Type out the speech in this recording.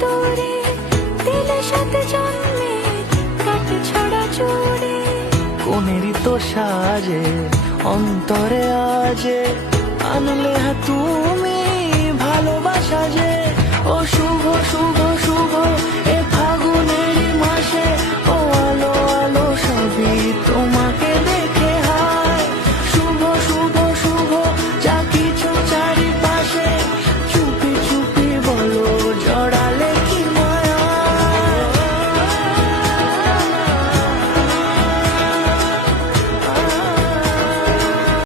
তোরে দিলে সাথে জন্মে কাট ছড়া চুড়ি। কোনেরই তো সাজে অন্তরে আজে আনলে তুমি ভালোবাসা যে। ও শুভ শুভ শুভ